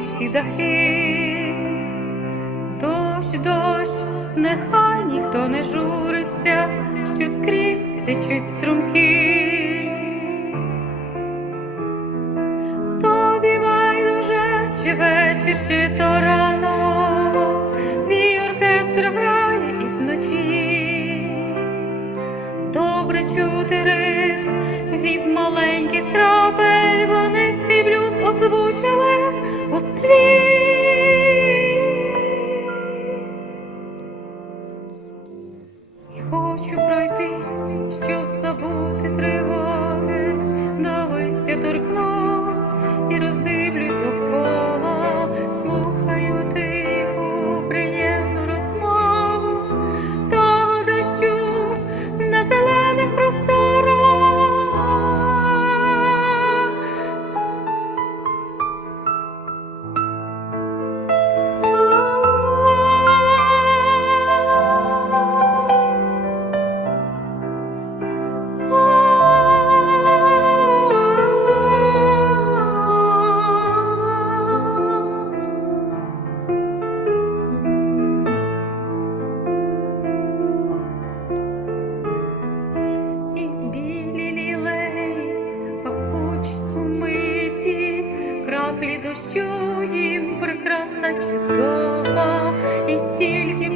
всі дахи, дощ, дощ, нехай ніхто не журиться, що скрізь течуть струмки. Тобі байдуже, чи вечір, чи то рано, твій оркестр грає і вночі. Добре чути ритм від маленьких крапель, дощу їм прикраса чудова, і стільки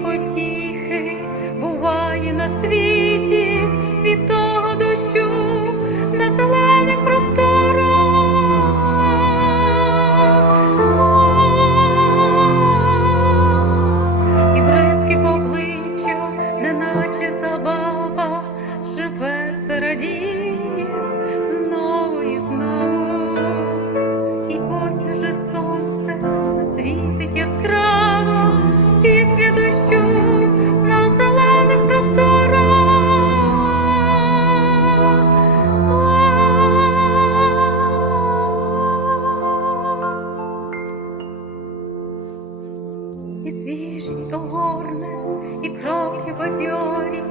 І свіжість огорне, і кроки бадьорі,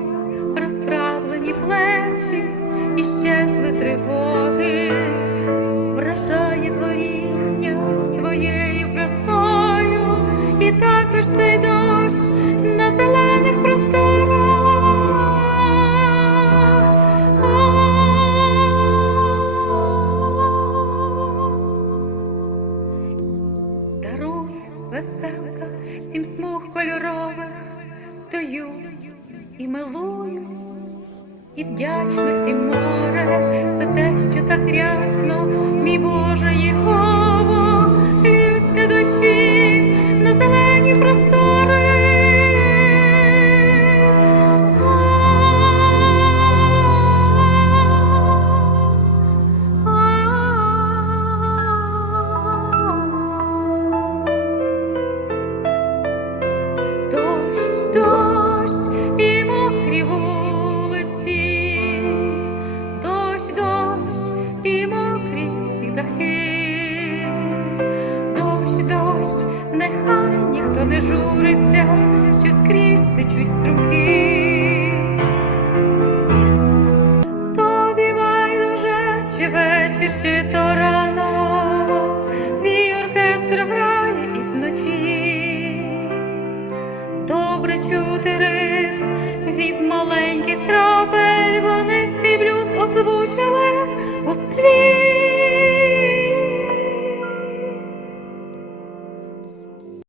розправлені плечі, і щезли тривоги, вражає творіння своєю красою, і також цей дощ кольорових, стою і милуюсь, і вдячності море за те, що так рясно, не журиться, що скрізь течуть струмки.